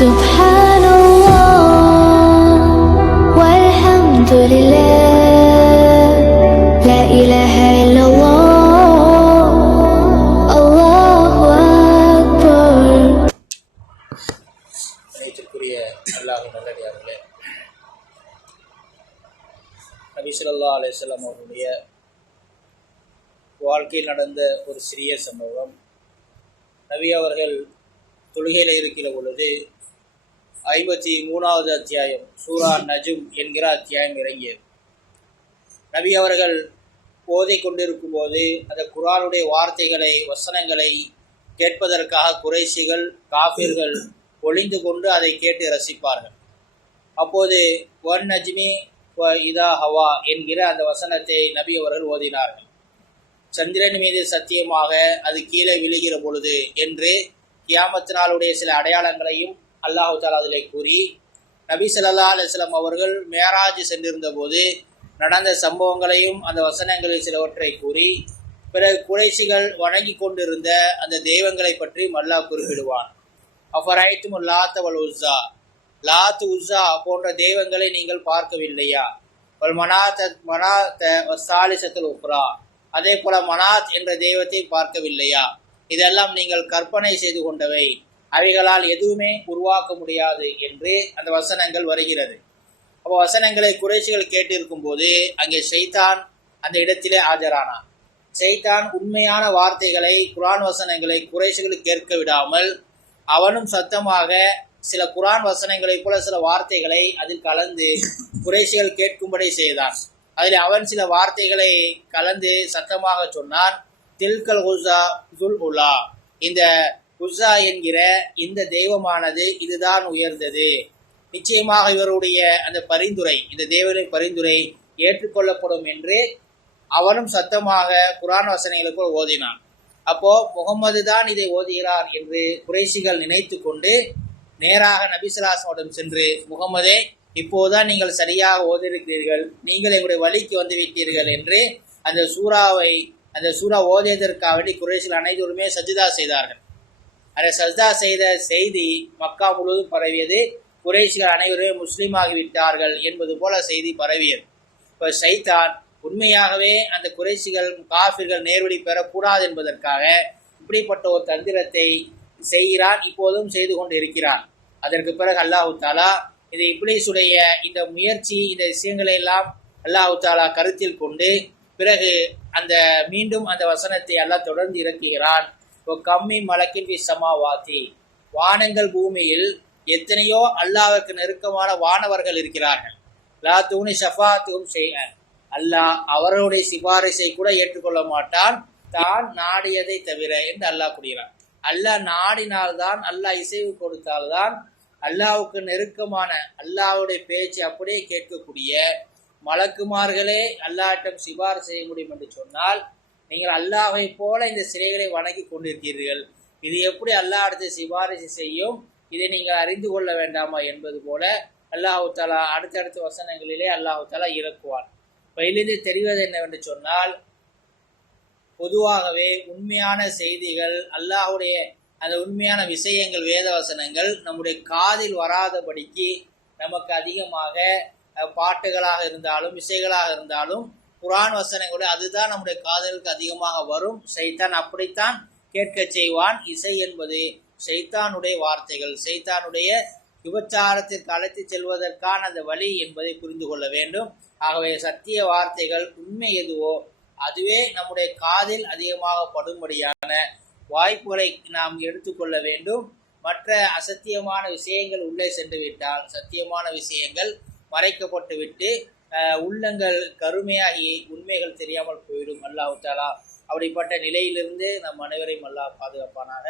Subhanallah walhamdulillah la ilaha illallah Allahu akbar. நேற்றுக்குரிய அல்லாஹ்வின் நல்லடியார்களே, நபி ஸல்லல்லாஹு அலைஹி வஸல்லம் அவர்களுடைய வாழ்க்கையில் நடந்த ஒரு சிறிய சம்பவம். நபி அவர்கள் தொழுகையில் இருக்கிற பொழுது 53வது அத்தியாயம் சூரா நஜும் என்கிற அத்தியாயம் இறங்கியது. நபி அவர்கள் ஓதிக் கொண்டிருக்கும் போது அந்த குர்ஆனுடைய வார்த்தைகளை, வசனங்களை கேட்பதற்காக குறைஷிகள், காஃபிர்கள் ஒளிந்து கொண்டு அதை கேட்டு ரசிப்பார்கள். அப்போது ஒன் நஜ்மி இதா ஹவா என்கிற அந்த வசனத்தை நபி அவர்கள் ஓதினார்கள். சந்திரன் மீது சத்தியமாக அது கீழே விழுகிற பொழுது என்று கியாமத் நாளுடைய சில அடையாளங்களையும் அல்லாஹு தஆலா அதிலே கூறி, நபி ஸல்லல்லாஹு அலைஹி வஸல்லம் அவர்கள் மேராஜ் சென்றிருந்த போது நடந்த சம்பவங்களையும் அந்த வசனங்களில் சிலவற்றை கூறி, பிறகு குறைஷிகள் வணங்கி கொண்டிருந்த அந்த தெய்வங்களை பற்றி அல்லாஹ் குறிப்பிடுவான். அஃபரைத்தும் லாத் வல் உஸ்ஸா, லாத் உஸ்ஸா போன்ற தெய்வங்களை நீங்கள் பார்க்கவில்லையா? வல் மனாத் சாலிசத்துல் உக்ரா, அதே போல மனாத் என்ற தெய்வத்தை பார்க்கவில்லையா? இதெல்லாம் நீங்கள் கற்பனை செய்து கொண்டவை, அவைகளால் எதுவுமே உருவாக்க முடியாது என்று அந்த வசனங்கள் வருகிறது. அப்போ வசனங்களை குறைஷிகள் கேட்டிருக்கும் போது அங்கே ஷைத்தான் அந்த இடத்திலே ஆஜரானான். ஷைத்தான் உண்மையான வார்த்தைகளை, குர்ஆன் வசனங்களை குறைஷிகளுக்கு கேட்க விடாமல் அவனும் சத்தமாக சில குர்ஆன் வசனங்களைப் போல சில வார்த்தைகளை அதில் கலந்து குறைஷிகள் கேட்கும்படி செய்தான். அதில் அவன் சில வார்த்தைகளை கலந்து சத்தமாக சொன்னான், தில்கல் உஸா துல் உலா, இந்த உஸா என்கிற இந்த தெய்வமானது இதுதான் உயர்ந்தது, நிச்சயமாக இவருடைய அந்த பரிந்துரை, இந்த தேவனின் பரிந்துரை ஏற்றுக்கொள்ளப்படும் என்று அவனும் சத்தமாக குர்ஆன் வசனங்களுக்குள் ஓதினான். அப்போ முகம்மது தான் இதை ஓதுகிறார் என்று குறைஷிகள் நினைத்து கொண்டு நேராக நபி ஸல்லல்லாஹு அலைஹி வஸல்லம் சென்று, முகம்மதே, இப்போதுதான் நீங்கள் சரியாக ஓதிருக்கிறீர்கள், நீங்கள் எங்களுடைய வழிக்கு வந்துவிட்டீர்கள் என்று அந்த சூரா ஓதியதற்காக வேண்டி குறைஷிகள் அனைவருமே சஜ்தா செய்தார்கள். அதை சஜ்தா செய்த செய்தி மக்கா முழுவதும் பரவியது. குறைஷிகள் அனைவருமே முஸ்லீம் ஆகிவிட்டார்கள் என்பது போல செய்தி பரவியது. இப்போ ஷைத்தான் உண்மையாகவே அந்த குறைஷிகள், காஃபிர்கள் நேர்வழி பெறக்கூடாது என்பதற்காக இப்படிப்பட்ட ஒரு தந்திரத்தை செய்கிறான், இப்போதும் செய்து கொண்டு இருக்கிறான். அதற்கு பிறகு அல்லாஹு தஆலா இந்த இப்லீஸுடைய இந்த முயற்சி, இந்த விஷயங்களை எல்லாம் அல்லாஹு தஆலா கருத்தில் கொண்டு பிறகு அந்த மீண்டும் அந்த வசனத்தை அல்லாஹ் தொடர்ந்து இறக்குகிறான். கம்மி மலக்கின் ஃபி ஸமாவாதி, வானங்கள் பூமியில் எத்தனையோ அல்லாஹ்வுக்கு நெருக்கமான வானவர்கள் இருக்கிறார்கள். லா தூனி ஷஃபாத்துஹும் ஷைஅன், அல்லாஹ் அவர்களுடைய சிபாரிசை கூட ஏற்றுக்கொள்ள மாட்டான், தான் நாடியதை தவிர என்று அல்லாஹ் கூறுகிறான். அல்லாஹ் நாடினால்தான், அல்லாஹ் இசைவு கொடுத்தால்தான் அல்லாஹ்வுக்கு நெருக்கமான அல்லாஹ்வுடைய பேச்சு அப்படியே கேட்கக்கூடிய மலக்குமார்களே அல்லாஹ்விடம் சிபாரிசு செய்ய முடியும் என்று சொன்னால், நீங்கள் அல்லாஹ்வை போல இந்த சிலைகளை வணங்கி கொண்டிருக்கிறீர்கள், இது எப்படி அல்லாஹ்விடத்தில் சிபாரிசு செய்யும், இதை நீங்கள் அறிந்து கொள்ள வேண்டாமா என்பது போல அல்லாஹு தஆலா அடுத்தடுத்த வசனங்களிலே அல்லாஹு தஆலா இறக்குவான். இதிலிருந்து தெரிவது என்னவென்று சொன்னால், பொதுவாகவே உண்மையான செய்திகள், அல்லாஹுடைய அந்த உண்மையான விஷயங்கள், வேத வசனங்கள் நம்முடைய காதில் வராதபடிக்கு நமக்கு அதிகமாக பாட்டுகளாக இருந்தாலும் இசைகளாக இருந்தாலும் குர்ஆன் வசனங்களோட அதுதான் நம்முடைய காதலுக்கு அதிகமாக வரும். ஷைத்தான் அப்படித்தான் கேட்க செய்வான். இசை என்பது ஷைத்தானுடைய வார்த்தைகள், ஷைத்தானுடைய விபச்சாரத்திற்கு அழைத்து செல்வதற்கான அந்த வழி என்பதை புரிந்து கொள்ள வேண்டும். ஆகவே சத்திய வார்த்தைகள், உண்மை எதுவோ அதுவே நம்முடைய காதில் அதிகமாக படும்படியான வாய்ப்புகளை நாம் எடுத்துக்கொள்ள வேண்டும். மற்ற அசத்தியமான விஷயங்கள் உள்ளே சென்று விட்டால், சத்தியமான விஷயங்கள் மறைக்கப்பட்டு விட்டு உள்ளங்கள் கருமையாகி உண்மைகள் தெரியாமல் போயிடும். அல்லாஹ் தஆலா அப்படிப்பட்ட நிலையிலிருந்து நம் அனைவரையும் அல்லாஹ் பாதுகாப்பானாக.